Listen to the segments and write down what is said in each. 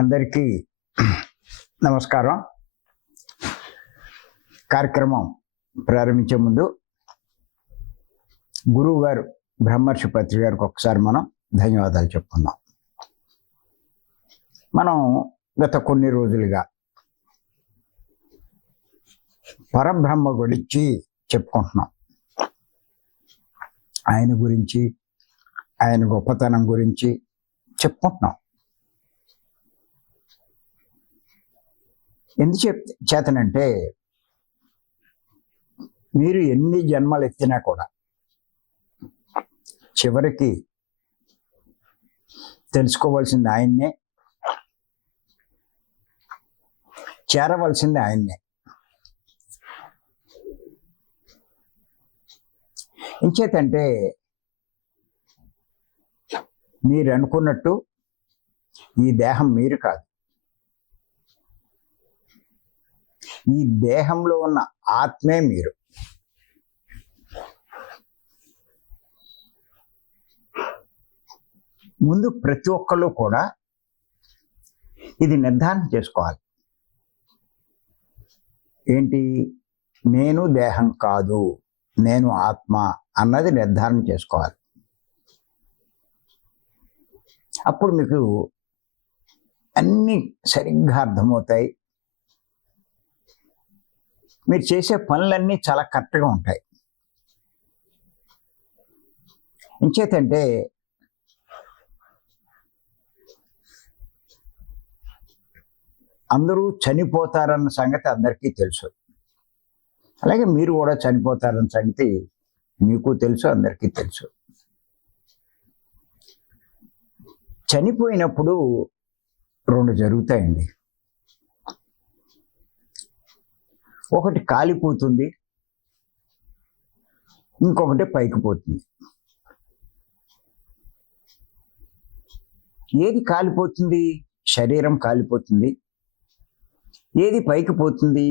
అందరికీ నమస్కారం. కార్యక్రమం ప్రారంభించే ముందు గురువు గారు బ్రహ్మర్షి పత్రి గారికి ఒకసారి మనం ధన్యవాదాలు చెప్పుకుందాం. మనం గత కొన్ని రోజులుగా పరబ్రహ్మ గురించి చెప్పుకుంటున్నాం. ఆయన గురించి, ఆయన గొప్పతనం గురించి చెప్పుకుంటున్నాం. చేతనంటే మీరు ఎన్ని జన్మలు ఎత్తినా కూడా చివరికి తెలుసుకోవాల్సింది ఆయన్నే, చేరవలసింది ఆయన్నే. ఇంచేతంటే మీరు అనుకున్నట్టు ఈ దేహం మీరు కాదు. ఈ దేహంలో ఉన్న ఆత్మే మీరు. ముందు ప్రతి ఒక్కళ్ళు కూడా ఇది నిర్ధారణ చేసుకోవాలి. ఏంటి? నేను దేహం కాదు, నేను ఆత్మ అన్నది నిర్ధారణ చేసుకోవాలి. అప్పుడు మీకు అన్నీ సరిగ్గా అర్థమవుతాయి. మీరు చేసే పనులన్నీ చాలా కరెక్ట్గా ఉంటాయి. ఇంచేతంటే అందరూ చనిపోతారన్న సంగతి అందరికీ తెలుసు. అలాగే మీరు కూడా చనిపోతారన్న సంగతి మీకు తెలుసు, అందరికీ తెలుసు. చనిపోయినప్పుడు రెండు జరుగుతాయండి. ఒకటి కాలిపోతుంది, ఇంకొకటి పైకి పోతుంది. ఏది కాలిపోతుంది? శరీరం కాలిపోతుంది. ఏది పైకి పోతుంది?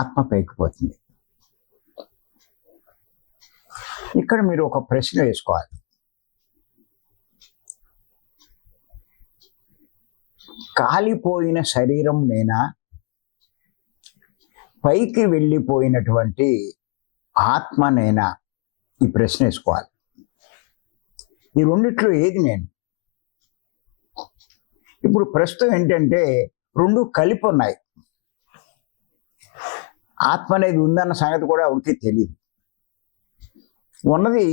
ఆత్మ పైకి పోతుంది. ఇక్కడ మీరు ఒక ప్రశ్న వేసుకోవాలి. కాలిపోయిన శరీరం నేనా, పైకి వెళ్ళిపోయినటువంటి ఆత్మనేనా? ఈ ప్రశ్న వేసుకోవాలి. ఈ రెండిట్లో ఏది నేను? ఇప్పుడు ప్రస్తుతం ఏంటంటే రెండు కలిపి ఉన్నాయి. ఆత్మ అనేది ఉందన్న సంగతి కూడా ఎవరికి తెలియదు. ఉన్నది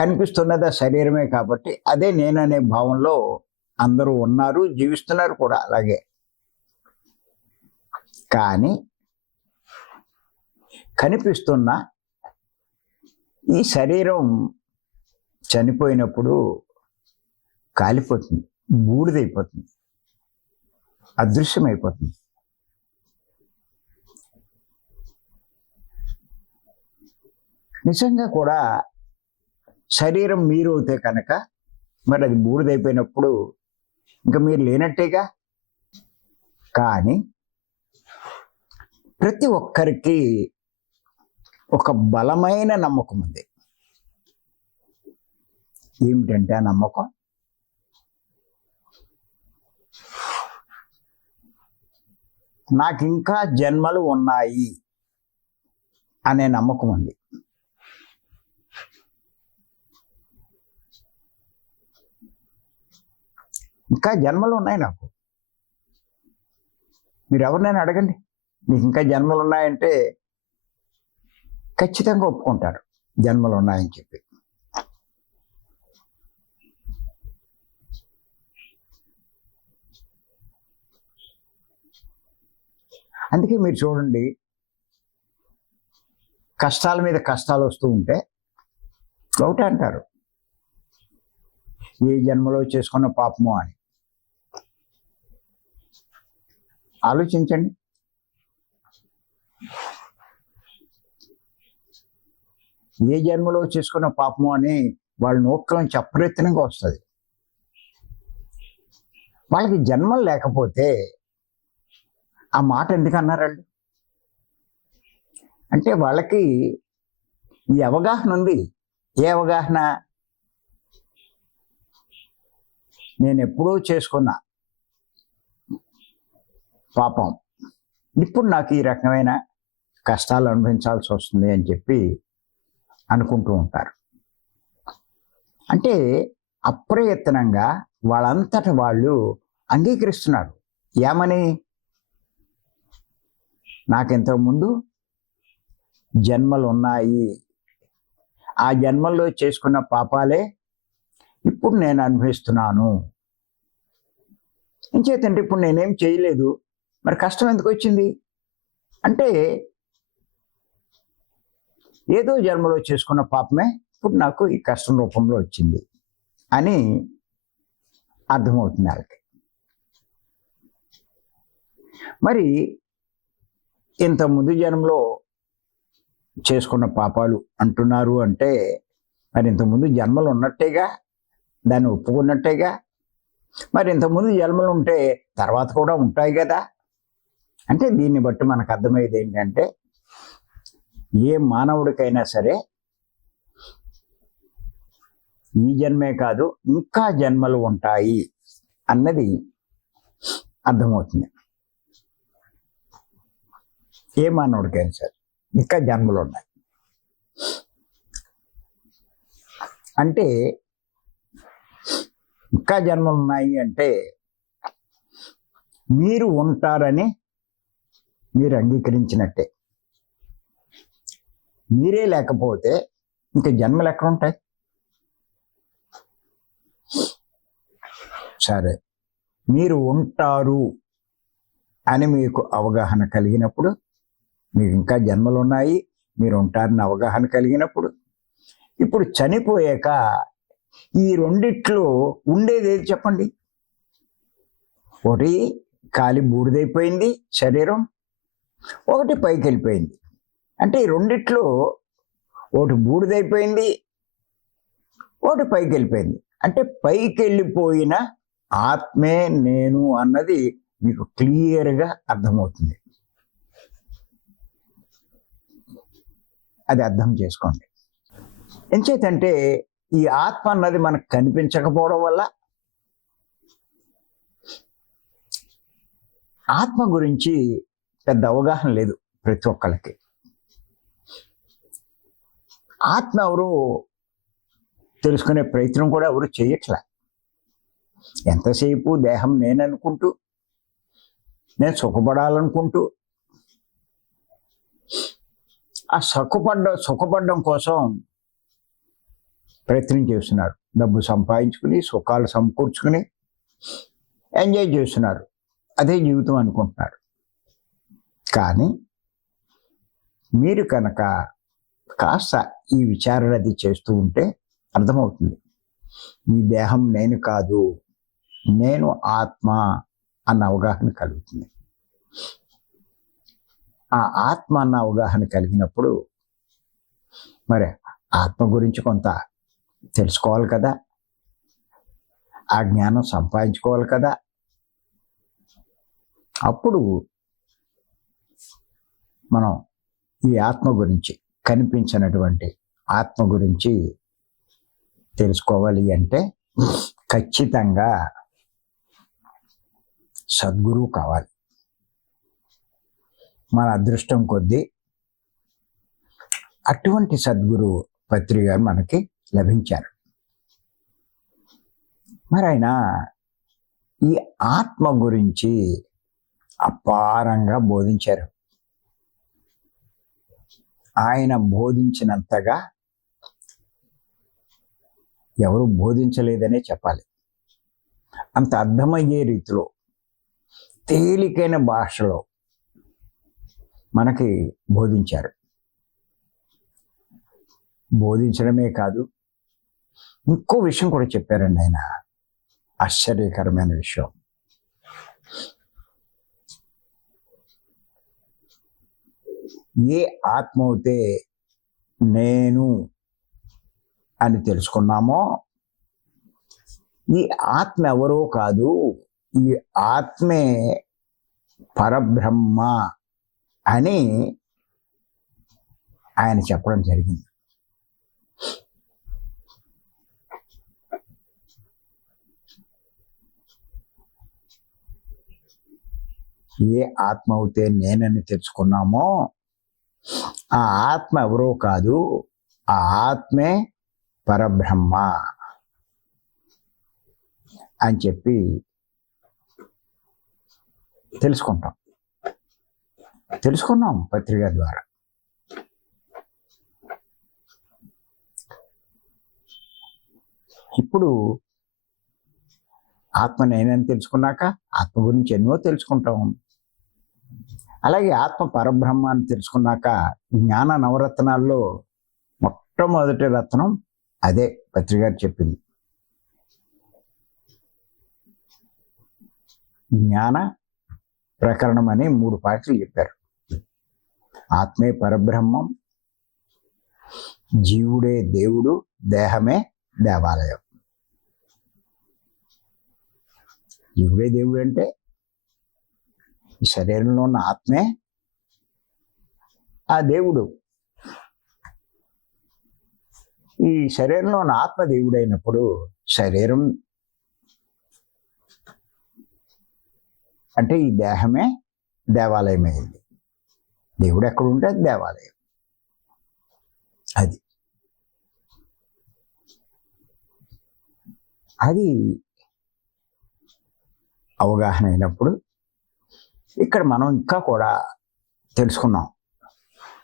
కనిపిస్తున్నది ఆ శరీరమే, కాబట్టి అదే నేననే భావంలో అందరూ ఉన్నారు, జీవిస్తున్నారు కూడా అలాగే. కానీ కనిపిస్తున్న ఈ శరీరం చనిపోయినప్పుడు కాలిపోతుంది, బూడిదైపోతుంది, అదృశ్యమైపోతుంది. నిజంగా కూడా శరీరం మీరు అవుతే కనుక మరి అది బూడిదైపోయినప్పుడు ఇంకా మీరు లేనట్టేగా. కానీ ప్రతి ఒక్కరికి ఒక బలమైన నమ్మకం ఉంది. ఏమిటంటే ఆ నమ్మకం నాకు ఇంకా జన్మలు ఉన్నాయి అనే నమ్మకం ఉంది. ఇంకా జన్మలు ఉన్నాయి నాకు. మీరు ఎవరినైనా అడగండి, మీకు ఇంకా జన్మలు ఉన్నాయంటే ఖచ్చితంగా ఒప్పుకుంటారు జన్మలు ఉన్నాయని చెప్పి. అందుకే మీరు చూడండి, కష్టాల మీద కష్టాలు వస్తూ ఉంటే ఒకటే అంటారు, ఏ జన్మలో చేసుకున్న పాపమో అని. ఆలోచించండి. ఏ జన్మలో చేసుకున్న పాపము అని వాళ్ళ నోట్లోంచి అప్రయత్నంగా వస్తుంది. వాళ్ళకి జన్మలు లేకపోతే ఆ మాట ఎందుకు అన్నారండి? అంటే వాళ్ళకి ఈ అవగాహన ఉంది. ఏ అవగాహన? నేను ఎప్పుడూ చేసుకున్నా పాపం ఇప్పుడు నాకు ఈ రకమైన కష్టాలు అనుభవించాల్సి వస్తుంది అని చెప్పి అనుకుంటూ ఉంటారు. అంటే అప్రయత్నంగా వాళ్ళంతట వాళ్ళు అంగీకరిస్తున్నారు. ఏమని? నాకింతకుముందు జన్మలు ఉన్నాయి, ఆ జన్మల్లో చేసుకున్న పాపాలే ఇప్పుడు నేను అనుభవిస్తున్నాను. ఇంచేతంటే ఇప్పుడు నేనేం చేయలేదు, మరి కష్టం ఎందుకు వచ్చింది అంటే ఏదో జన్మలో చేసుకున్న పాపమే ఇప్పుడు నాకు ఈ కష్టం రూపంలో వచ్చింది అని అర్థమవుతుంది వాళ్ళకి. మరి ఇంత ముందు జన్మలో చేసుకున్న పాపాలు అంటున్నారు అంటే మరి ఇంతకుముందు జన్మలు ఉన్నట్టేగా, దాన్ని ఒప్పుకున్నట్టేగా. మరి ఇంతకుముందు జన్మలు ఉంటే తర్వాత కూడా ఉంటాయి కదా. అంటే దీన్ని బట్టి మనకు అర్థమయ్యేది ఏంటంటే ఏ మానవుడికైనా సరే ఈ జన్మే కాదు ఇంకా జన్మలు ఉంటాయి అన్నది అర్థమవుతుంది. ఏ మానవుడికైనా సరే ఇంకా జన్మలు ఉన్నాయి అంటే, ఇంకా జన్మలు ఉన్నాయి అంటే మీరు ఉంటారని మీరు అంగీకరించినట్టే. మీరే లేకపోతే ఇంకా జన్మలు ఎక్కడ ఉంటాయి? సరే, మీరు ఉంటారు అని మీకు అవగాహన కలిగినప్పుడు, మీకు ఇంకా జన్మలు ఉన్నాయి, మీరు ఉంటారని అవగాహన కలిగినప్పుడు, ఇప్పుడు చనిపోయాక ఈ రెండిట్లో ఉండేది ఏది చెప్పండి? ఒకటి కాలి బూడిదైపోయింది శరీరం, ఒకటి పైకి వెళ్ళిపోయింది. అంటే ఈ రెండిట్లో ఒకటి బూడిదైపోయింది, ఒకటి పైకి వెళ్ళిపోయింది. అంటే పైకి వెళ్ళిపోయిన ఆత్మే నేను అన్నది మీకు క్లియర్గా అర్థమవుతుంది. అది అర్థం చేసుకోండి. ఎంచేతంటే ఈ ఆత్మ అన్నది మనకు కనిపించకపోవడం వల్ల ఆత్మ గురించి పెద్ద అవగాహన లేదు ప్రతి ఒక్కరికి. ఆత్మ ఎవరు తెలుసుకునే ప్రయత్నం కూడా ఎవరు చేయట్లే. ఎంతసేపు దేహం నేననుకుంటూ, నేను సుఖపడాలనుకుంటూ, ఆ సుఖపడడం కోసం ప్రయత్నం చేస్తున్నారు. డబ్బు సంపాదించుకుని, సుఖాలు సమకూర్చుకుని ఎంజాయ్ చేస్తున్నారు. అదే జీవితం అనుకుంటున్నారు. కానీ మీరు కనుక కాస్త ఈ విచారణ అది చేస్తూ ఉంటే అర్థమవుతుంది. ఈ దేహం నేను కాదు, నేను ఆత్మ అన్న అవగాహన కలుగుతుంది. ఆ ఆత్మ అన్న అవగాహన కలిగినప్పుడు మరి ఆత్మ గురించి కొంత తెలుసుకోవాలి కదా, ఆ జ్ఞానం సంపాదించుకోవాలి కదా. అప్పుడు మనం ఈ ఆత్మ గురించి, కనిపించినటువంటి ఆత్మ గురించి తెలుసుకోవాలి అంటే ఖచ్చితంగా సద్గురువు కావాలి. మన అదృష్టం కొద్దీ అటువంటి సద్గురువు పత్రి గారు మనకి లభించారు. మరి ఆయన ఈ ఆత్మ గురించి అపారంగా బోధించారు. ఆయన బోధించినంతగా ఎవరు బోధించలేదనే చెప్పాలి. అంత అర్థమయ్యే రీతిలో, తేలికైన భాషలో మనకి బోధించారు. బోధించడమే కాదు, ఇంకో విషయం కూడా చెప్పారండి ఆయన. ఆశ్చర్యకరమైన విషయం. ఏ ఆత్మ అయితే నేను అని తెలుసుకున్నామో, ఈ ఆత్మ ఎవరో కాదు, ఈ ఆత్మే పరబ్రహ్మ అని ఆయన చెప్పడం జరిగింది. ఏ ఆత్మ అయితే నేనని తెలుసుకున్నామో ఆ ఆత్మ ఎవరో కాదు, ఆ ఆత్మే పరబ్రహ్మ అని చెప్పి తెలుసుకున్నాం పత్రిక ద్వారా. ఇప్పుడు ఆత్మ నేనని తెలుసుకున్నాక ఆత్మ గురించి ఎన్నో తెలుసుకుంటాం. అలాగే ఆత్మ పరబ్రహ్మ అని తెలుసుకున్నాక జ్ఞాన నవరత్నాల్లో మొట్టమొదటి రత్నం అదే పత్రిక గారు చెప్పింది. జ్ఞాన ప్రకరణం అని 3 పాయింట్లు చెప్పారు. ఆత్మే పరబ్రహ్మం, జీవుడే దేవుడు, దేహమే దేవాలయం. జీవుడే దేవుడు అంటే ఈ శరీరంలో ఉన్న ఆత్మే ఆ దేవుడు. ఈ శరీరంలో ఉన్న ఆత్మ దేవుడైనప్పుడు శరీరం అంటే ఈ దేహమే దేవాలయం అయింది. దేవుడు ఎక్కడ ఉంటే అది దేవాలయం. అది అవగాహన అయినప్పుడు ఇక్కడ మనం ఇంకా కూడా తెలుసుకున్నాం.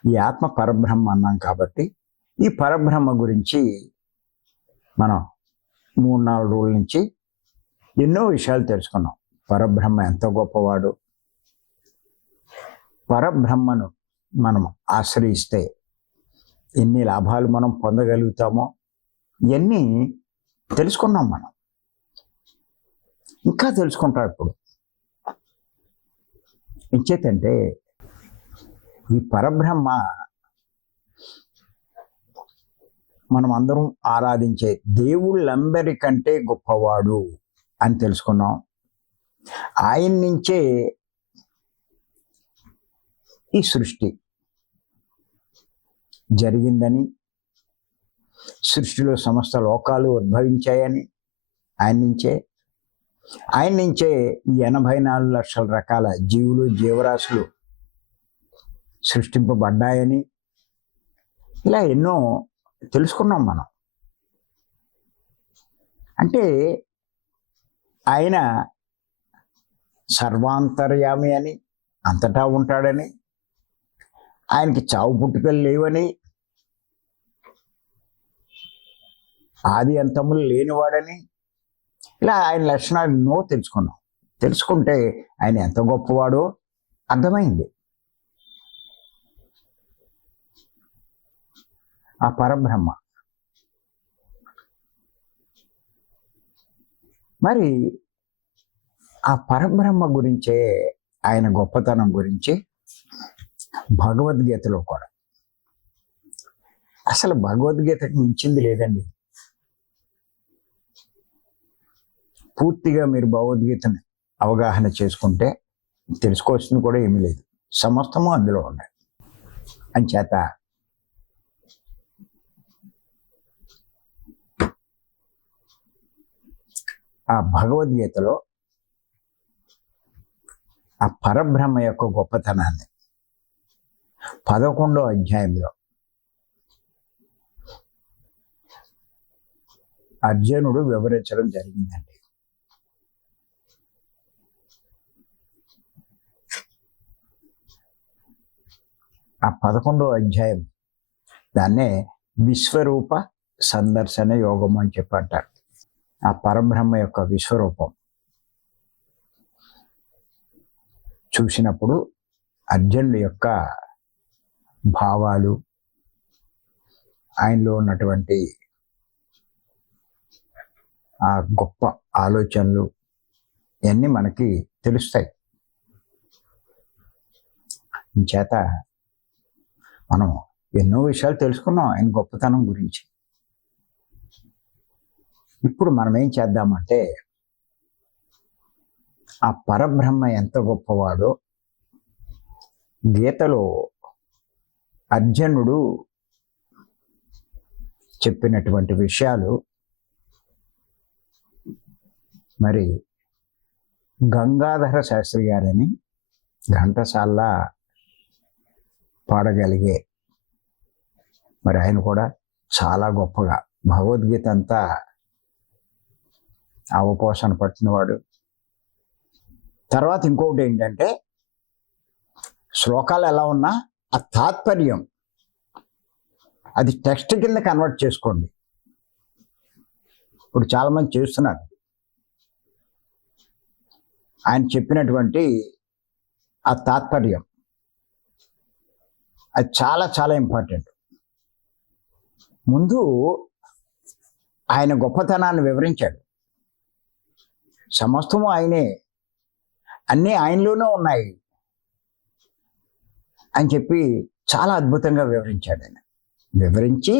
ఈ ఆత్మ పరబ్రహ్మ అన్నాం కాబట్టి ఈ పరబ్రహ్మ గురించి మనం 3-4 రోజుల నుంచి ఎన్నో విషయాలు తెలుసుకున్నాం. పరబ్రహ్మ ఎంత గొప్పవాడు, పరబ్రహ్మను మనం ఆశ్రయిస్తే ఎన్ని లాభాలు మనం పొందగలుగుతామో ఇవన్నీ తెలుసుకున్నాం. మనం ఇంకా తెలుసుకుంటాం. ఇప్పుడు ఇంచేతంటే ఈ పరబ్రహ్మ మనం అందరం ఆరాధించే దేవుళ్ళందరికంటే గొప్పవాడు అని తెలుసుకున్నాం. ఆయన నుంచే ఈ సృష్టి జరిగిందని, సృష్టిలో సమస్త లోకాలు ఉద్భవించాయని ఆయన నుంచే 84 లక్షల రకాల జీవులు జీవరాశులు సృష్టింపబడ్డాయని ఇలా ఎన్నో తెలుసుకున్నాం మనం. అంటే ఆయన సర్వాంతర్యామి అని, అంతటా ఉంటాడని, ఆయనకి చావు పుట్టుకలు లేవని, ఆది అంతములు లేనివాడని, ఇలా ఆయన లక్షణాలు ఎన్నో తెలుసుకున్నాం. తెలుసుకుంటే ఆయన ఎంత గొప్పవాడో అర్థమైంది. ఆ పరబ్రహ్మ మరి ఆ పరబ్రహ్మ గురించే, ఆయన గొప్పతనం గురించి భగవద్గీతలో కూడా, అసలు భగవద్గీతకు మించింది లేదండి. పూర్తిగా మీరు భగవద్గీతను అవగాహన చేసుకుంటే తెలుసుకోవాల్సింది కూడా ఏమీ లేదు. సమస్తము అందులో ఉన్నాయి. అంచేత ఆ భగవద్గీతలో ఆ పరబ్రహ్మ యొక్క గొప్పతనాన్ని 11వ అధ్యాయంలో అర్జునుడు వివరించడం జరిగిందండి. ఆ 11వ అధ్యాయం దాన్నే విశ్వరూప సందర్శన యోగం అని చెప్పి అంటారు. ఆ పరబ్రహ్మ యొక్క విశ్వరూపం చూసినప్పుడు అర్జునుడి యొక్క భావాలు, ఆయనలో ఉన్నటువంటి ఆ గొప్ప ఆలోచనలు ఇవన్నీ మనకి తెలుస్తాయి. చేత మనం ఎన్నో విషయాలు తెలుసుకున్నాం ఆయన గొప్పతనం గురించి. ఇప్పుడు మనం ఏం చేద్దామంటే ఆ పరబ్రహ్మ ఎంత గొప్పవాడో గీతలో అర్జునుడు చెప్పినటువంటి విషయాలు మరి గంగాధర శాస్త్రి గారని ఘంటసాల పాడగలిగే మరి ఆయన కూడా చాలా గొప్పగా భగవద్గీత అంతా అవపోసన పట్టినవాడు. తర్వాత ఇంకొకటి ఏంటంటే శ్లోకాలు ఎలా ఉన్నా ఆ తాత్పర్యం అది టెక్స్ట్ కింద కన్వర్ట్ చేసుకోండి. ఇప్పుడు చాలామంది చేస్తున్నారు. ఆయన చెప్పినటువంటి ఆ తాత్పర్యం అది చాలా చాలా ఇంపార్టెంట్. ముందు ఆయన గొప్పతనాన్ని వివరించాడు. సమస్తము ఆయనే, అన్నీ ఆయనలోనే ఉన్నాయి అని చెప్పి చాలా అద్భుతంగా వివరించాడు. ఆయన వివరించి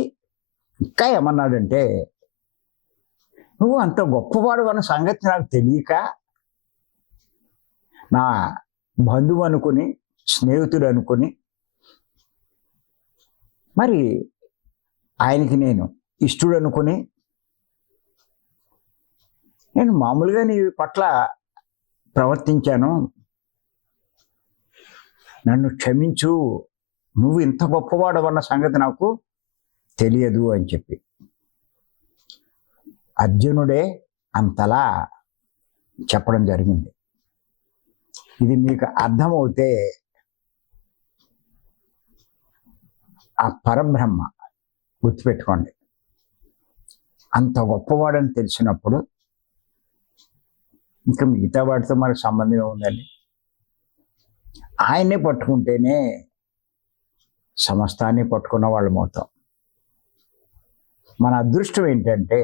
ఇంకా ఏమన్నాడంటే, నువ్వు అంత గొప్పవాడు అన్న సంగతి నాకు తెలియక నా బంధువు అనుకుని, స్నేహితుడు అనుకుని, మరి ఆయనకి నేను ఇష్టడు అనుకుని నేను మామూలుగా నీ పట్ల ప్రవర్తించాను, నన్ను క్షమించు, నువ్వు ఇంత గొప్పవాడు అన్న సంగతి నాకు తెలియదు అని చెప్పి అర్జునుడే అంతలా చెప్పడం జరిగింది. ఇది మీకు అర్థమవుతే ఆ పరబ్రహ్మ గుర్తుపెట్టుకోండి. అంత గొప్పవాడని తెలిసినప్పుడు ఇంకా మిగతా వాటితో మనకు సంబంధం ఉందండి. ఆయన్నే పట్టుకుంటేనే సమస్తాన్ని పట్టుకున్న వాళ్ళు మొత్తం. మన అదృష్టం ఏంటంటే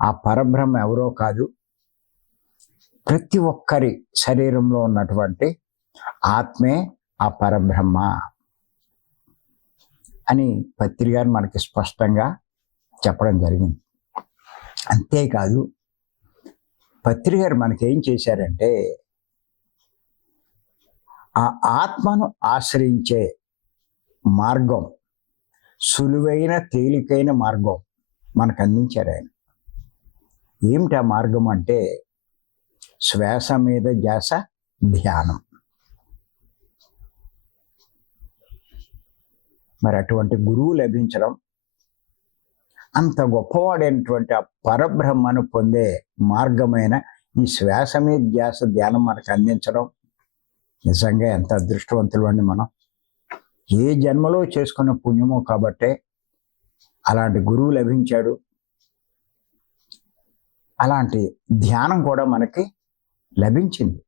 ఆ పరబ్రహ్మ ఎవరో కాదు, ప్రతి ఒక్కరి శరీరంలో ఉన్నటువంటి ఆత్మే ఆ పరబ్రహ్మ అని పత్రి గారు మనకి స్పష్టంగా చెప్పడం జరిగింది. అంతేకాదు పత్రి గారు మనకేం చేశారంటే ఆ ఆత్మను ఆశ్రయించే మార్గం, సులువైన తేలికైన మార్గం మనకు అందించారు ఆయన. ఏమిటి ఆ మార్గం అంటే శ్వాస మీద ధ్యాస, ధ్యానం. మరి అటువంటి గురువు లభించడం, అంత గొప్పవాడైనటువంటి ఆ పరబ్రహ్మను పొందే మార్గమైన ఈ శ్వాస మీద ధ్యాస, ధ్యానం మనకు అందించడం నిజంగా ఎంత అదృష్టవంతులు అండి మనం. ఏ జన్మలో చేసుకున్న పుణ్యమో కాబట్టే అలాంటి గురువు లభించాడు. అలాంటి ధ్యానం కూడా మనకి లభించింది.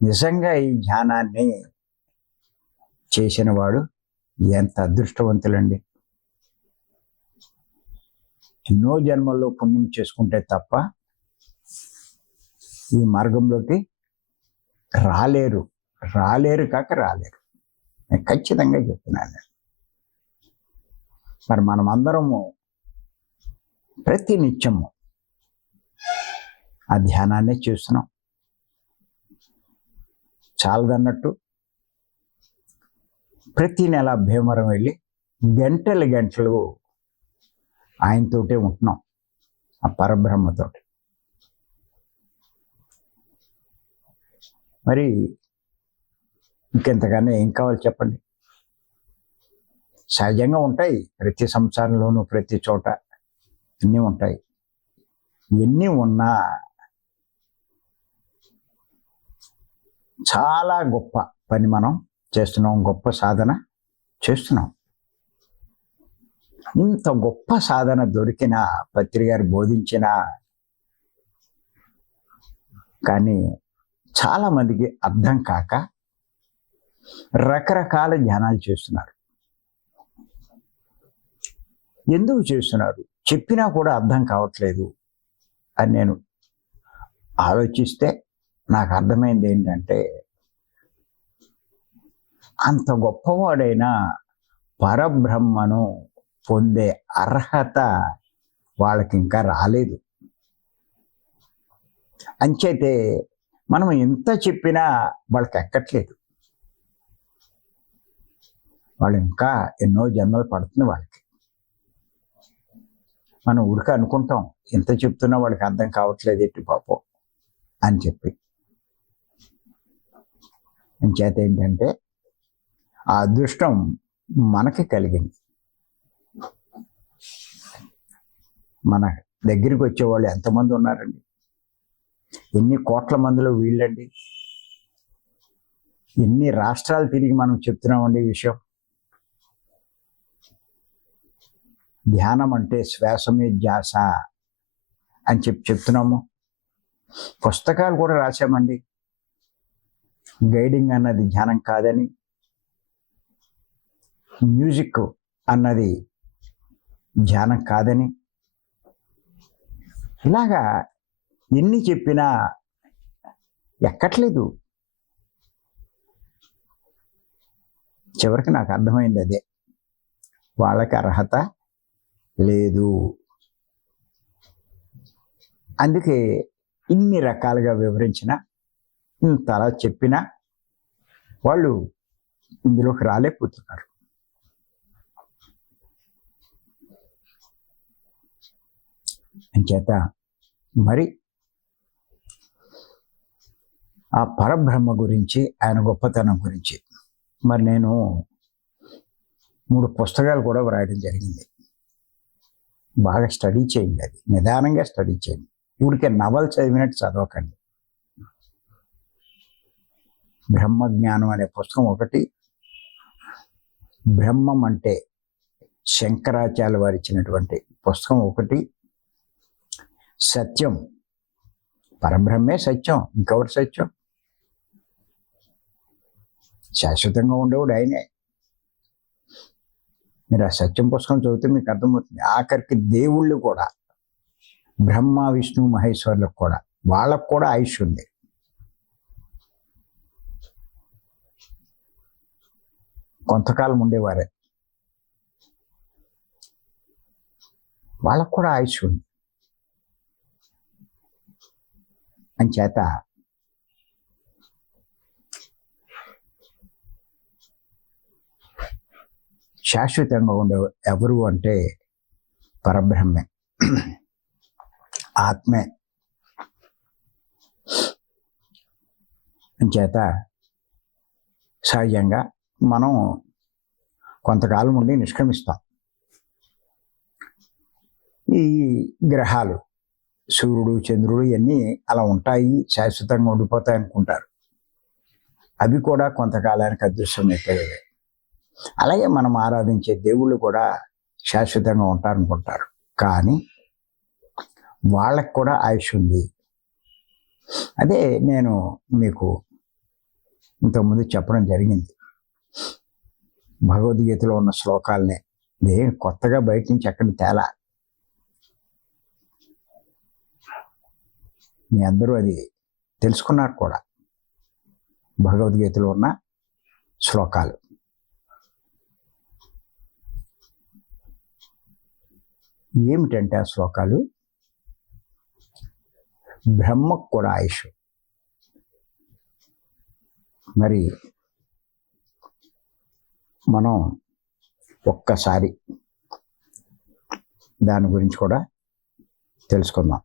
నిజంగా ఈ ధ్యానాన్ని చేసిన వాడు ఎంత అదృష్టవంతులండి. ఎన్నో జన్మల్లో పుణ్యం చేసుకుంటే తప్ప ఈ మార్గంలోకి రాలేరు కాక రాలేరు. నేను ఖచ్చితంగా చెప్తున్నాను. మరి మనం అందరము ప్రతి నిత్యము ఆ ధ్యానాన్ని చేస్తున్నాం. చాలదన్నట్టు ప్రతి నెల భీమవరం వెళ్ళి గంటలు ఆయనతోటే ఉంటున్నాం, ఆ పరబ్రహ్మతోటి. మరి ఇంకెంతకన్నా ఏం కావాలి చెప్పండి. సహజంగా ఉంటాయి ప్రతి సంసారంలోనూ, ప్రతి చోట అన్నీ ఉంటాయి. ఎన్ని ఉన్నా చాలా గొప్ప పని మనం చేస్తున్నాం, గొప్ప సాధన చేస్తున్నాం. ఇంత గొప్ప సాధన దొరికిన పత్రి గారు బోధించిన, కానీ చాలామందికి అర్థం కాక రకరకాల ధ్యానాలు చేస్తున్నారు. ఎందుకు చేస్తున్నారు, చెప్పినా కూడా అర్థం కావట్లేదు అని నేను ఆలోచిస్తే నాకు అర్థమైంది ఏంటంటే, అంత గొప్పవాడైన పరబ్రహ్మను పొందే అర్హత వాళ్ళకి ఇంకా రాలేదు. అంచేతే మనం ఎంత చెప్పినా వాళ్ళకి ఎక్కట్లేదు. వాళ్ళు ఇంకా ఎన్నో జన్మలు పడుతుంది వాళ్ళకి. మనం ఊరికే అనుకుంటాం ఎంత చెప్తున్నా వాళ్ళకి అర్థం కావట్లేదు ఎట్టి పాపం అని చెప్పి. అంచేత ఏంటంటే ఆ అదృష్టం మనకి కలిగింది. మన దగ్గరికి వచ్చేవాళ్ళు ఎంతమంది ఉన్నారండి? ఎన్ని కోట్ల మందిలో వీళ్ళండి. ఎన్ని రాష్ట్రాలు తిరిగి మనం చెప్తున్నామండి ఈ విషయం. ధ్యానం అంటే శ్వాసమే ధ్యాస అని చెప్తున్నాము. పుస్తకాలు కూడా రాశామండి. గైడింగ్ అన్నది ధ్యానం కాదని, మ్యూజిక్ అన్నది ధ్యానం కాదని, ఇలాగా ఎన్ని చెప్పినా ఎక్కట్లేదు. చివరికి నాకు అర్థమైంది అదే, వాళ్ళకి అర్హత లేదు. అందుకే ఇన్ని రకాలుగా వివరించిన, ఇంతలా చెప్పినా వాళ్ళు ఇందులోకి రాలేకపోతున్నారు. అంచేత మరి ఆ పరబ్రహ్మ గురించి, ఆయన గొప్పతనం గురించి మరి నేను 3 పుస్తకాలు కూడా వ్రాయడం జరిగింది. బాగా స్టడీ చేయండి, అది నిదానంగా స్టడీ చేయండి. ఊరికే నవల్ చదివినట్టు చదవకండి. బ్రహ్మజ్ఞానం అనే పుస్తకం ఒకటి, బ్రహ్మం అంటే శంకరాచార్య వారు ఇచ్చినటువంటి పుస్తకం ఒకటి, సత్యం, పరబ్రహ్మే సత్యం, ఇంకెవరు సత్యం? శాశ్వతంగా ఉండేవాడు ఆయనే. మీరు ఆ సత్యం పుస్తకం చదివితే మీకు అర్థమవుతుంది. ఆఖరికి దేవుళ్ళు కూడా, బ్రహ్మ విష్ణు మహేశ్వరులకు కూడా, వాళ్ళకు కూడా ఆయుష్ ఉంది. కొంతకాలం ఉండేవారే, వాళ్ళకు కూడా ఆయుష్ ఉంది. అంచేత శాశ్వతంగా ఉండే ఎవరు అంటే పరబ్రహ్మే, ఆత్మే. అంచేత సహజంగా మనం కొంతకాలం ఉండి నిష్క్రమిస్తాం. ఈ గ్రహాలు, సూర్యుడు చంద్రుడు ఇవన్నీ అలా ఉంటాయి, శాశ్వతంగా ఉండిపోతాయి అనుకుంటారు. అవి కూడా కొంతకాలానికి అదృశ్యమైపోయాయి. అలాగే మనం ఆరాధించే దేవుళ్ళు కూడా శాశ్వతంగా ఉంటారనుకుంటారు. కానీ వాళ్ళకు కూడా ఆయుష్ ఉంది. అదే నేను మీకు ఇంతకుముందు చెప్పడం జరిగింది. భగవద్గీతలో ఉన్న శ్లోకాలనే, కొత్తగా బయట నుంచి ఎక్కడి తేలా. మీ అందరూ అది తెలుసుకున్నారు కూడా. భగవద్గీతలో ఉన్న శ్లోకాలు ఏమిటంటే, ఆ శ్లోకాలు బ్రహ్మకు కూడా ఆయుష్. మరి మనం ఒక్కసారి దాని గురించి కూడా తెలుసుకుందాం.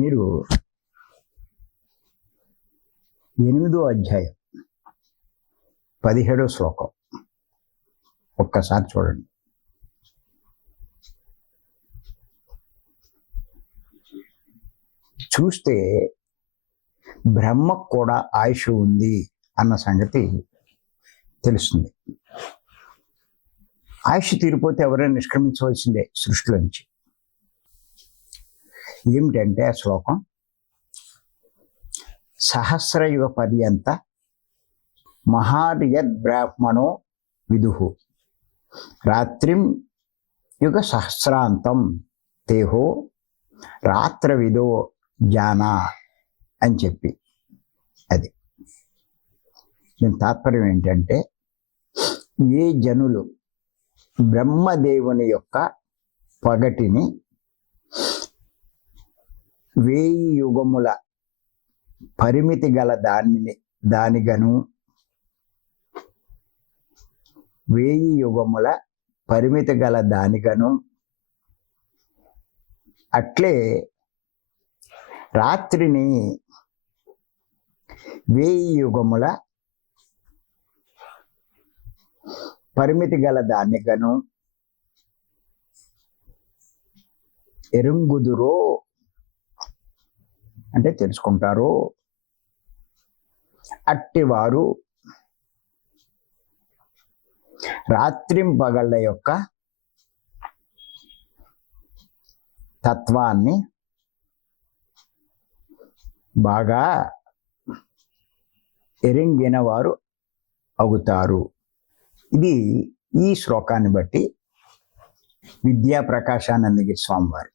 మీరు 8వ అధ్యాయం 17వ శ్లోకం ఒక్కసారి చూడండి. చూస్తే బ్రహ్మకు కూడా ఆయుష్ ఉంది అన్న సంగతి తెలుస్తుంది. ఆయుష్ తీరిపోతే ఎవరైనా నిష్క్రమించవలసిందే సృష్టిలోంచి. ఏమిటంటే ఆ శ్లోకం, సహస్రయుగ పర్యంత మహార్యద్ బ్రాహ్మణో విదుహు రాత్రిం యుగ సహస్రాంతం తేహో రాత్రవిదో జానా అని చెప్పి. అది దీని తాత్పర్యం ఏంటంటే, ఏ జనులు బ్రహ్మదేవుని యొక్క పగటిని 1000 యుగముల పరిమితి గల దానిగను 1000 యుగముల పరిమితి గల దానిగను అట్లే రాత్రిని 1000 యుగముల పరిమితి గల దాన్ని గను ఎరుంగుదురో అంటే తెలుసుకుంటారు. అట్టివారు రాత్రింపగళ్ళ యొక్క తత్వాన్ని బాగా ఎరింగిన వారు అవుతారు. ఇది ఈ శ్లోకాన్ని బట్టి విద్యా ప్రకాశానందగిరి స్వామివారు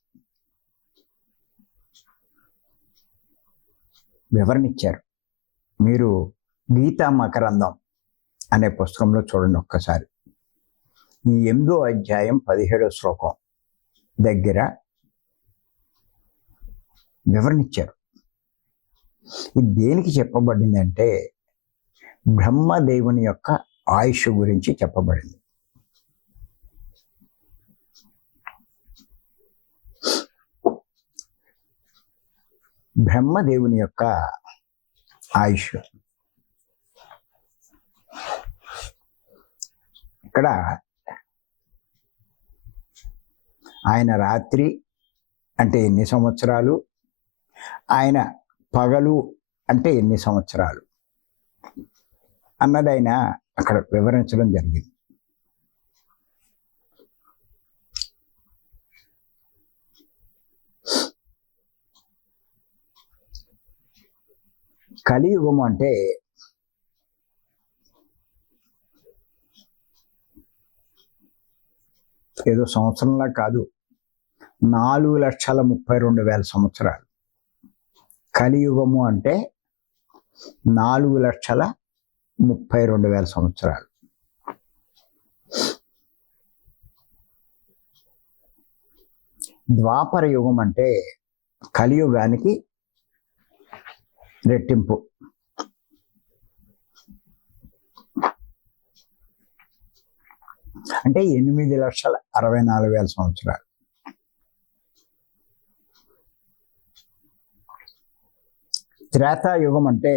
వివరణిచ్చారు. మీరు గీతా మకరందం అనే పుస్తకంలో చూడండి ఒక్కసారి. ఈ 8వ అధ్యాయం 17వ శ్లోకం దగ్గర వివరణిచ్చారు. ఇది దేనికి చెప్పబడిందంటే బ్రహ్మదేవుని యొక్క ఆయుష్ గురించి చెప్పబడింది. బ్రహ్మదేవుని యొక్క ఆయుష్ ఇక్కడ ఆయన రాత్రి అంటే ఎన్ని సంవత్సరాలు, ఆయన పగలు అంటే ఎన్ని సంవత్సరాలు అన్నది ఆయన అక్కడ వివరించడం జరిగింది. కలియుగం అంటే ఏదో సంవత్సరంలా కాదు, 4,32,000 సంవత్సరాలు. కలియుగము అంటే 4,32,000 సంవత్సరాలు. ద్వాపర యుగం అంటే కలియుగానికి రెట్టింపు. అంటే 8,64,000 సంవత్సరాలు. త్రేతాయుగం అంటే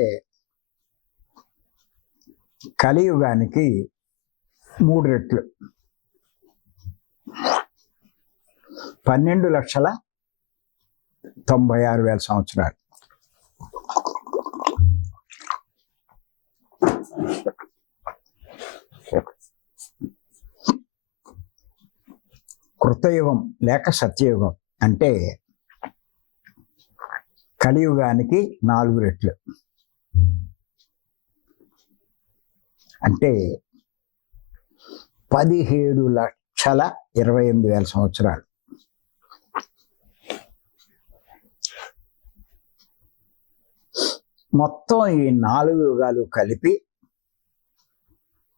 కలియుగానికి 3 రెట్లు, 12,96,000 సంవత్సరాలు. కృతయుగం లేక సత్యయుగం అంటే కలియుగానికి 4 రెట్లు, అంటే 17,28,000 సంవత్సరాలు. మొత్తం ఈ 4 యుగాలు కలిపి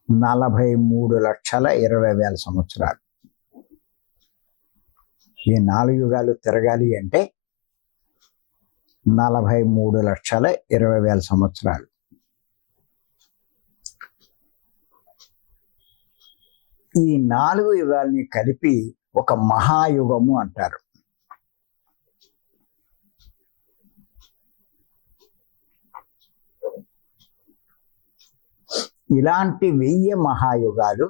43,20,000 సంవత్సరాలు. ఈ 4 యుగాలు తిరగాలి అంటే 43,20,000 సంవత్సరాలు. ఈ 4 యుగాల్ని కలిపి ఒక మహాయుగము అంటారు. ఇలాంటి 1000 మహాయుగాలు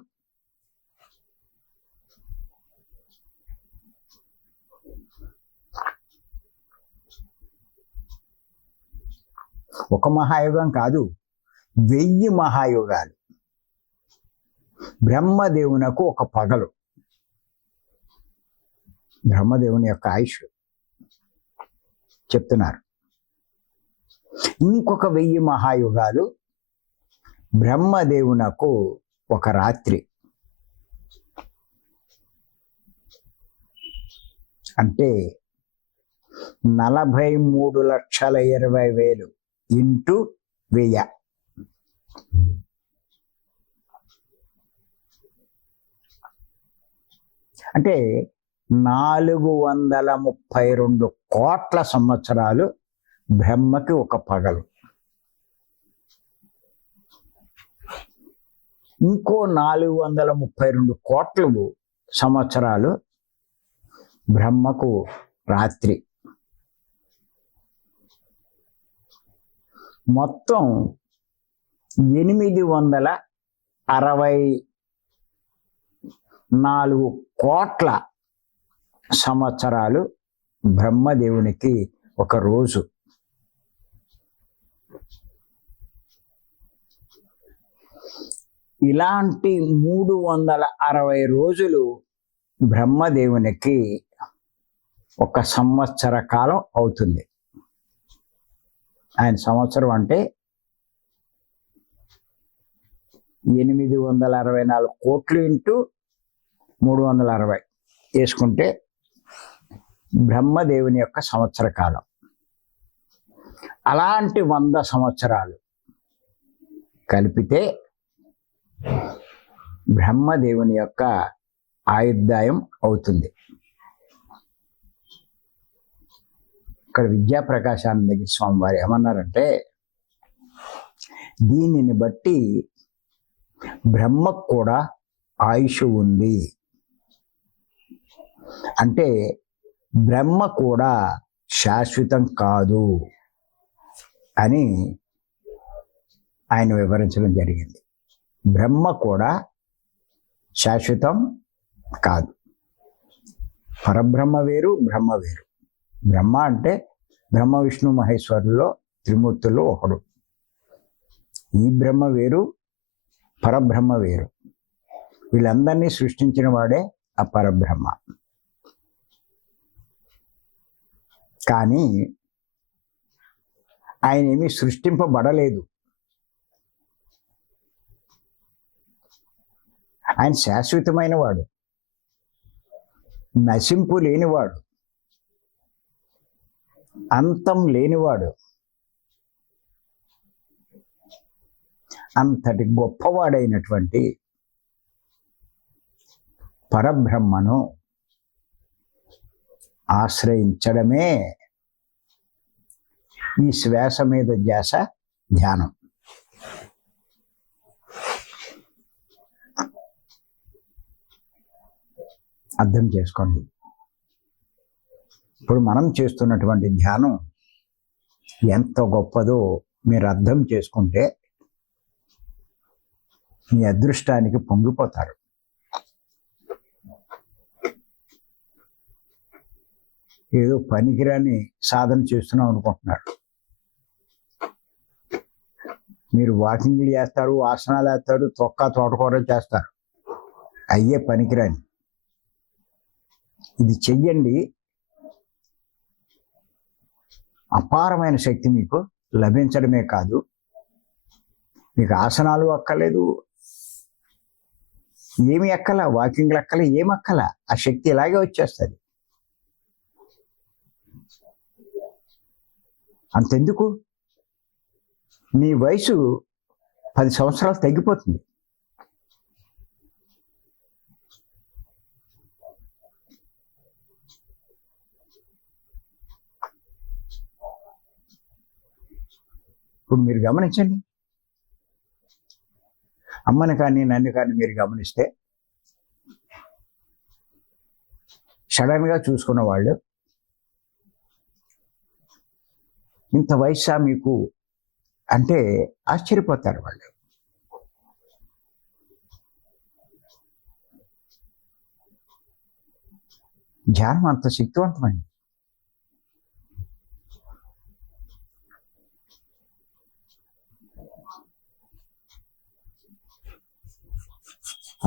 ఒక మహాయుగం కాదు, 1000 మహాయుగాలు. బ్రహ్మదేవునకు ఒక పగలు. బ్రహ్మదేవుని యొక్క ఆయుష్ చెప్తున్నారు. ఇంకొక 1000 మహాయుగాలు బ్రహ్మదేవునకు ఒక రాత్రి. అంటే 43,20,000 ఇంటూ 1000. అంటే 432 కోట్ల సంవత్సరాలు బ్రహ్మకి ఒక పగలు. ఇంకో 432 కోట్ల సంవత్సరాలు బ్రహ్మకు రాత్రి. మొత్తం 864 కోట్ల సంవత్సరాలు బ్రహ్మదేవునికి ఒక రోజు. ఇలాంటి 360 రోజులు బ్రహ్మదేవునికి ఒక సంవత్సర కాలం అవుతుంది. ఆయన సంవత్సరం అంటే 864 కోట్లు ఇంటూ 360 వేసుకుంటే బ్రహ్మదేవుని యొక్క సంవత్సర కాలం. అలాంటి 100 సంవత్సరాలు కలిపితే బ్రహ్మదేవుని యొక్క ఆయుర్దాయం అవుతుంది. ఇక్కడ విద్యాప్రకాశానందగిరి స్వామి వారు ఏమన్నారంటే, దీనిని బట్టి బ్రహ్మకు కూడా ఆయుష్ ఉంది, అంటే బ్రహ్మ కూడా శాశ్వతం కాదు అని ఆయన వివరించడం జరిగింది. బ్రహ్మ కూడా శాశ్వతం కాదు. పరబ్రహ్మ వేరు, బ్రహ్మ వేరు. బ్రహ్మ అంటే బ్రహ్మ విష్ణు మహేశ్వరుల్లో త్రిమూర్తుల్లో ఒకడు. ఈ బ్రహ్మ వేరు, పరబ్రహ్మ వేరు. వీళ్ళందరినీ సృష్టించిన వాడే ఆ పరబ్రహ్మ. కానీ ఆయన ఏమీ సృష్టింపబడలేదు. ఆయన శాశ్వతమైన వాడు, నశింపు లేనివాడు, అంతం లేనివాడు. అంతటి గొప్పవాడైనటువంటి పరబ్రహ్మను ఆశ్రయించడమే ఈ శ్వాస మీద ధ్యాస ధ్యానం. అర్థం చేసుకోండి. ఇప్పుడు మనం చేస్తున్నటువంటి ధ్యానం ఎంత గొప్పదో మీరు అర్థం చేసుకుంటే మీ అదృష్టానికి పొంగిపోతారు. ఏదో పనికిరాని సాధన చేస్తున్నాం అనుకుంటున్నారు. మీరు వాకింగ్లు చేస్తారు, ఆసనాలు వేస్తారు, తోటకూర చేస్తారు, అయ్యే పనికిరాని. ఇది చెయ్యండి, అపారమైన శక్తి మీకు లభించడమే కాదు, మీకు ఆసనాలు అక్కలేదు, ఏమి ఎక్కల, వాకింగ్లు ఎక్కల, ఏమి అక్కల, ఆ శక్తి ఇలాగే వచ్చేస్తుంది. అంతెందుకు, మీ వయసు 10 సంవత్సరాలు తగ్గిపోతుంది. ఇప్పుడు మీరు గమనించండి, అమ్మని కానీ నన్ను కానీ మీరు గమనిస్తే సడన్గా చూసుకున్న వాళ్ళు, ఇంత వయసా మీకు అంటే ఆశ్చర్యపోతారు వాళ్ళు. ధ్యానం అంత శక్తివంతమైంది.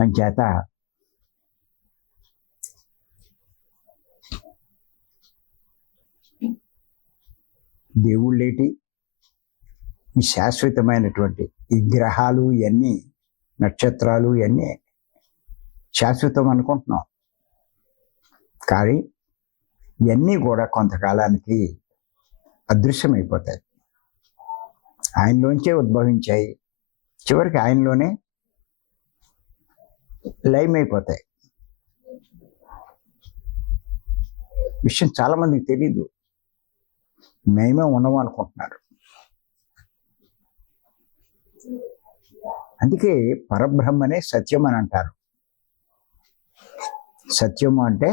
అంచేత దేవుళ్ళేటి, ఈ శాశ్వతమైనటువంటి ఈ గ్రహాలు ఇవన్నీ, నక్షత్రాలు ఇవన్నీ శాశ్వతం అనుకుంటున్నాం. కానీ ఇవన్నీ కూడా కొంతకాలానికి అదృశ్యమైపోతాయి. ఆయనలోంచే ఉద్భవించాయి, చివరికి ఆయనలోనే లయమైపోతాయి. విషయం చాలామందికి తెలీదు, మేమే ఉన్నాము అనుకుంటున్నారు. అందుకే పరబ్రహ్మనే సత్యం అని అంటారు. సత్యము అంటే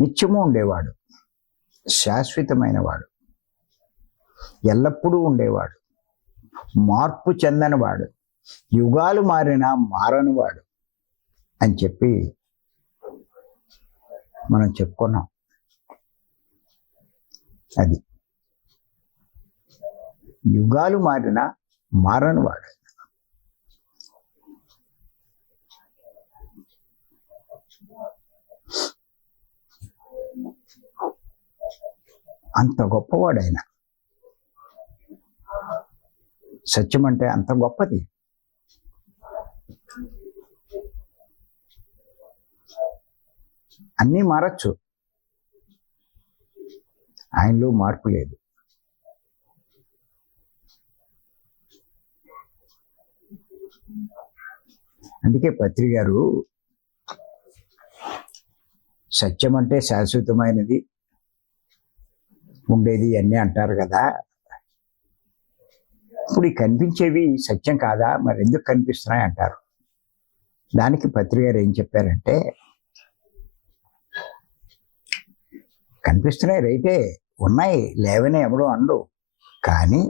నిత్యము ఉండేవాడు, శాశ్వతమైన వాడు. ఎల్లప్పుడూ ఉండేవాడు, మార్పు చెందనివాడు, యుగాలు మారినా మారనివాడు అని చెప్పి మనం చెప్పుకున్నాం. అది యుగాలు మారినా మారనివాడు. అంత గొప్పవాడైన సత్యం అంటే అంత గొప్పది. అన్నీ మారచ్చు, ఆయనలో మార్పు లేదు. అందుకే పత్రి గారు సత్యం అంటే శాశ్వతమైనది, ఉండేది అన్నీ అంటారు కదా. ఇప్పుడు ఈ కనిపించేవి సత్యం కాదా, మరి ఎందుకు కనిపిస్తున్నాయి అంటారు. దానికి పత్రి గారు ఏం చెప్పారంటే, కనిపిస్తున్నాయి రైటే, ఉన్నాయి, లేవనే ఎవడో అండు, కానీ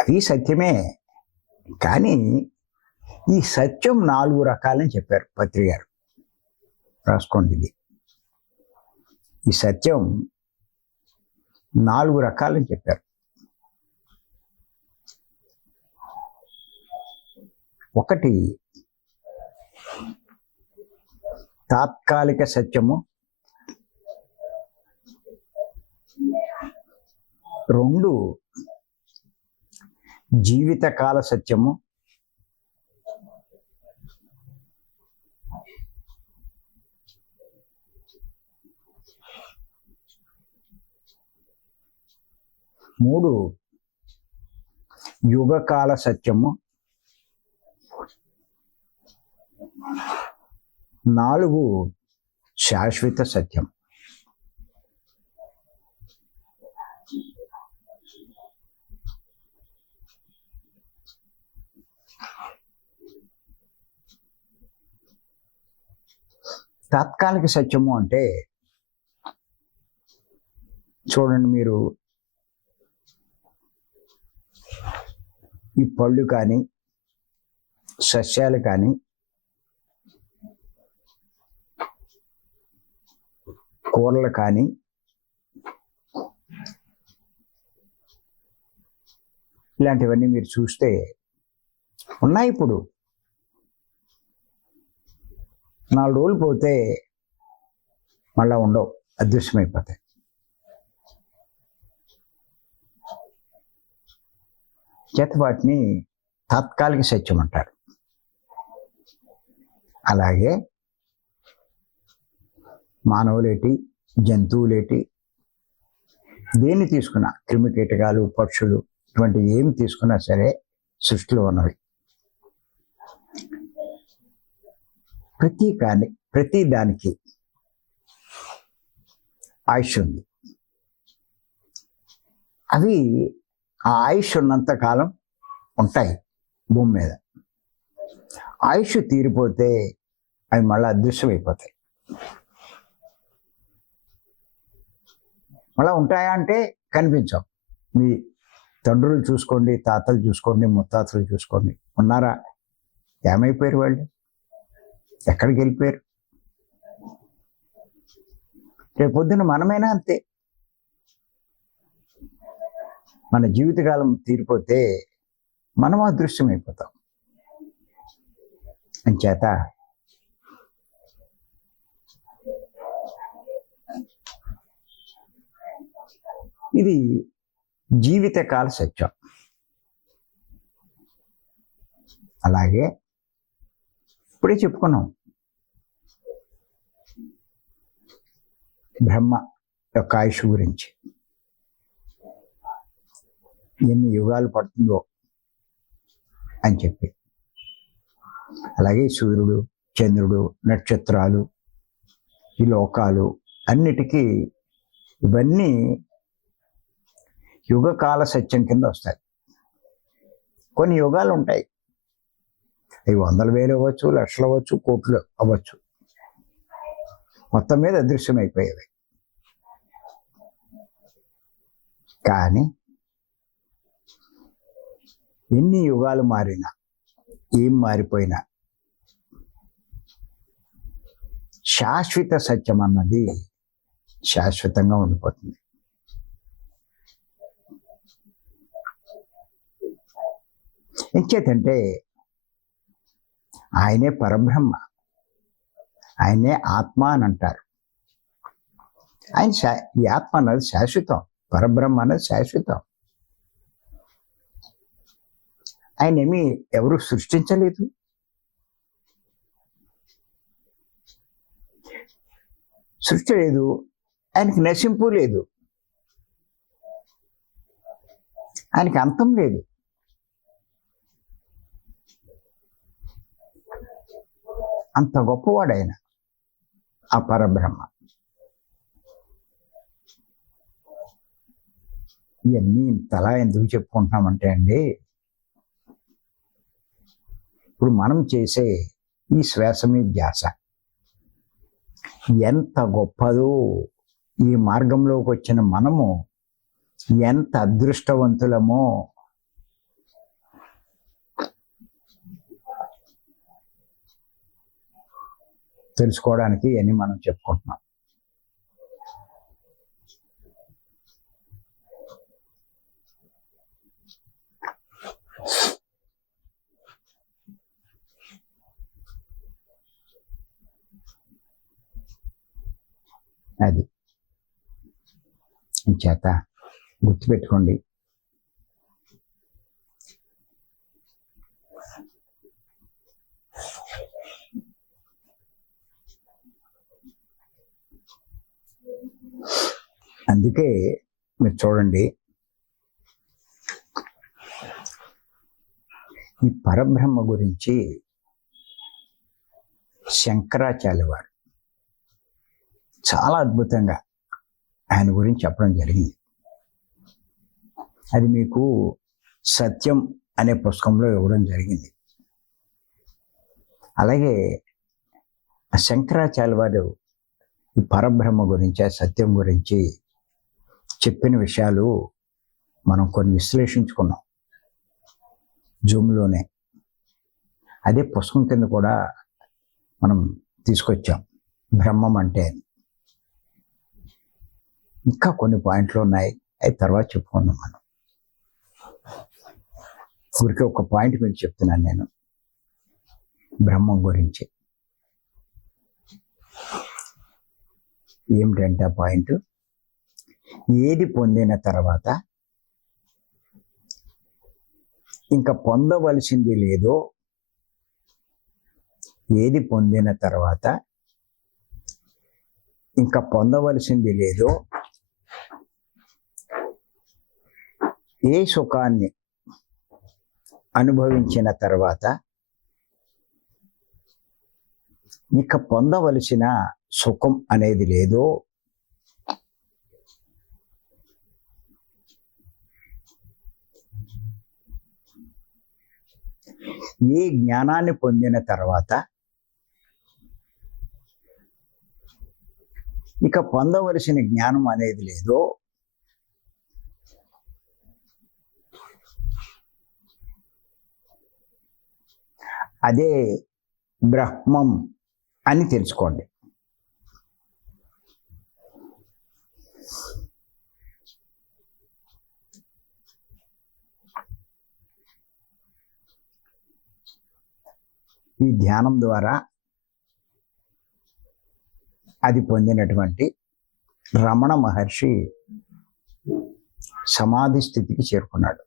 అవి సత్యమే. కానీ ఈ సత్యం 4 రకాలని చెప్పారు పత్రి గారు. రాసుకోండి ఇది. ఈ సత్యం 4 రకాలని చెప్పారు. ఒకటి తాత్కాలిక సత్యము, 2 జీవితకాల సత్యము, 3 యుగకాల సత్యము, 4 శాశ్వత సత్యం. తాత్కాలిక సత్యము అంటే చూడండి, మీరు ఈ పళ్ళు కానీ సస్యాలు కానీ కూరలు కానీ ఇలాంటివన్నీ మీరు చూస్తే ఉన్నాయి. ఇప్పుడు 4 రోజులు పోతే మళ్ళా ఉండవు, అదృశ్యమైపోతాయి. చేత వాటిని తాత్కాలిక సత్యం అంటారు. అలాగే మానవులేటి, జంతువులేటి, దేన్ని తీసుకున్నా, క్రిమికీటకాలు, పక్షులు, ఇటువంటి ఏమి తీసుకున్నా సరే సృష్టిలో ఉన్నవి. ప్రతి దానికి ఆయుష్ ఉంది. అవి ఆ ఆయుష్ ఉన్నంత కాలం ఉంటాయి భూమి మీద. ఆయుష్ తీరిపోతే అవి మళ్ళీ అదృశ్యమైపోతాయి. మళ్ళీ ఉంటాయా అంటే కనిపించవు. మీ తండ్రులు చూసుకోండి, తాతలు చూసుకోండి, ముత్తాతలు చూసుకోండి, ఉన్నారా? ఏమైపోయారు వాళ్ళు? ఎక్కడికి వెళ్ళిపోయారు? రేపొద్దున మనమైనా అంతే. మన జీవితకాలం తీరిపోతే మనం అదృశ్యమైపోతాం. అంచేత ఇది జీవితకాల సత్యం. అలాగే ఇప్పుడే చెప్పుకున్నాం, బ్రహ్మ యొక్క ఆయుష్ గురించి ఎన్ని యుగాలు పడుతుందో అని చెప్పి. అలాగే సూర్యుడు, చంద్రుడు, నక్షత్రాలు, ఈ లోకాలు అన్నిటికీ ఇవన్నీ యుగకాల సత్యం కింద వస్తాయి. కొన్ని యుగాలు ఉంటాయి, అవి 100,000 అవ్వచ్చు, లక్షలు అవ్వచ్చు, కోట్లు అవ్వచ్చు, మొత్తం మీద అదృశ్యమైపోయేవి. కానీ ఎన్ని యుగాలు మారినా, ఏం మారిపోయినా శాశ్వత సత్యం అన్నది శాశ్వతంగా ఉండిపోతుంది. ఎంచేతంటే ఆయనే పరబ్రహ్మ, ఆయనే ఆత్మ అని అంటారు. ఈ ఆత్మ అన్నది శాశ్వతం, పరబ్రహ్మ అన్నది శాశ్వతం. ఆయన ఏమి ఎవరు సృష్టించలేదు. సృష్టి లేదు, ఆయనకి నశింపు లేదు, ఆయనకి అంతం లేదు. అంత గొప్పవాడు ఆయన, ఆ పరబ్రహ్మ. ఇవన్నీ ఇంతలా ఎందుకు చెప్పుకుంటున్నామంటే అండి, ఇప్పుడు మనం చేసే ఈ శ్వాస మీద ధ్యాస ఎంత గొప్పదో, ఈ మార్గంలోకి వచ్చిన మనము ఎంత అదృష్టవంతులమో తెలుసుకోవడానికి అని మనం చెప్పుకుంటున్నాం. అది చేత గుర్తుపెట్టుకోండి, అందుకే మీరు చూడండి, ఈ పరబ్రహ్మ గురించి శంకరాచార్య వారు చాలా అద్భుతంగా ఆయన గురించి చెప్పడం జరిగింది. అది మీకు సత్యం అనే పుస్తకంలో ఇవ్వడం జరిగింది. అలాగే శంకరాచార్య వారు ఈ పరబ్రహ్మ గురించి, ఆ సత్యం గురించి చెప్పిన విషయాలు మనం కొన్ని విశ్లేషించుకున్నాం జూమ్లోనే. అదే పుస్తకం కింద కూడా మనం తీసుకొచ్చాం, బ్రహ్మం అంటే. ఇంకా కొన్ని పాయింట్లు ఉన్నాయి, అవి తర్వాత చెప్పుకుందాం మనం. ఊరికే ఒక పాయింట్ మీకు చెప్తున్నాను నేను బ్రహ్మం గురించి. ఏమిటంటే ఆ పాయింట్, ఏది పొందిన తర్వాత ఇంకా పొందవలసింది లేదో, ఏది పొందిన తర్వాత ఇంకా పొందవలసింది లేదో, ఏ సుఖాన్ని అనుభవించిన తర్వాత ఇక పొందవలసిన సుఖం అనేది లేదో, ఏ జ్ఞానాన్ని పొందిన తర్వాత ఇక పొందవలసిన జ్ఞానం అనేది లేదో, అదే బ్రహ్మం అని తెలుసుకోండి. ఈ ధ్యానం ద్వారా అది పొందినటువంటి రమణ మహర్షి సమాధి స్థితికి చేరుకున్నాడు.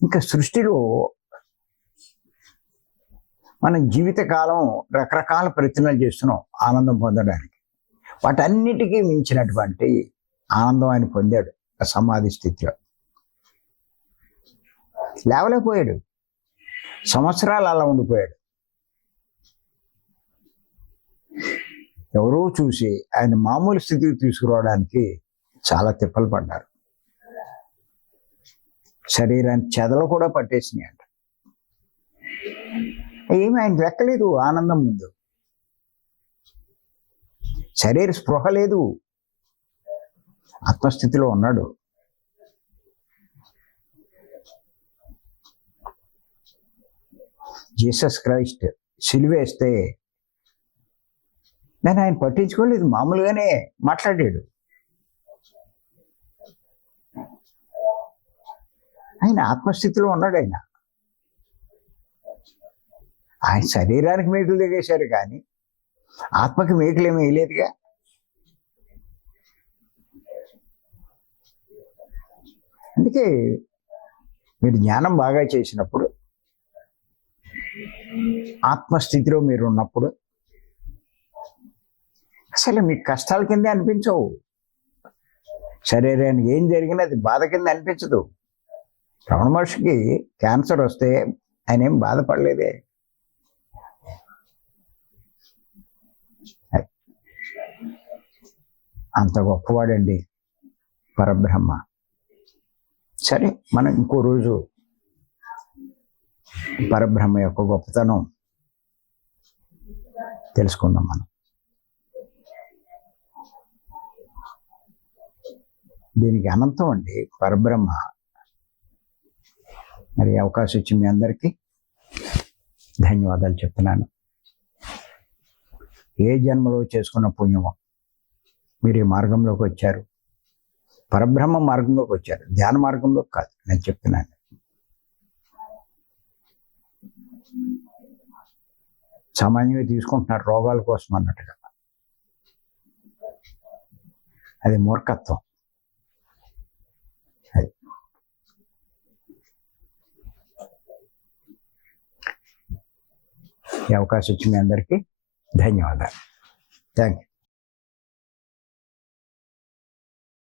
ఇంకా సృష్టిలో మనం జీవితకాలం రకరకాల ప్రయత్నాలు చేస్తున్నాం ఆనందం పొందడానికి. వాటన్నిటికీ మించినటువంటి ఆనందం ఆయన పొందాడు ఆ సమాధి స్థితిలో. లేవలేకపోయాడు, సంవత్సరాలు అలా ఉండిపోయాడు. ఎవరో చూసి ఆయన మామూలు స్థితికి తీసుకురావడానికి చాలా తిప్పలు పడ్డారు. శరీరాన్ని చెదలు కూడా పట్టేసినాయి అంట. ఏమి ఆయన లెక్కలేదు ఆనందం ముందు. శరీర స్పృహ లేదు, ఆత్మస్థితిలో ఉన్నాడు. జీసస్ క్రైస్ట్ సిలువేస్తే నేను ఆయన పట్టించుకోలేదు, మామూలుగానే మాట్లాడాడు. ఆయన ఆత్మస్థితిలో ఉన్నాడు. ఆయన శరీరానికి మేకులు దిగేశారు, కానీ ఆత్మకి మేకులు ఏమి వేయలేదుగా. అందుకే మీరు జ్ఞానం బాగా చేసినప్పుడు, ఆత్మస్థితిలో మీరు ఉన్నప్పుడు అసలు మీకు కష్టాల కిందే అనిపించవు. శరీరానికి ఏం జరిగినా అది బాధ కింద అనిపించదు. రమణ మహర్షికి క్యాన్సర్ వస్తే ఆయన ఏం బాధపడలేదే. అంత గొప్పవాడండి పరబ్రహ్మ. సరే, మనం ఇంకో రోజు పరబ్రహ్మ యొక్క గొప్పతనం తెలుసుకుందాం. మనం దీనికి అనంతం అండి పరబ్రహ్మ. మరి అవకాశం ఇచ్చి మీ అందరికీ ధన్యవాదాలు చెప్తున్నాను. ఏ జన్మలో చేసుకున్న పుణ్యమో మీరు ఈ మార్గంలోకి వచ్చారు, పరబ్రహ్మ మార్గంలోకి వచ్చారు, ధ్యాన మార్గంలోకి కాదు. నేను చెప్తున్నాను, సామాన్యంగా తీసుకుంటున్నారు రోగాల కోసం అన్నట్టుగా. అది మూర్ఖత్వం. ఈ అవకాశం ఇచ్చి మీ అందరికీ ధన్యవాదాలు. Thank you.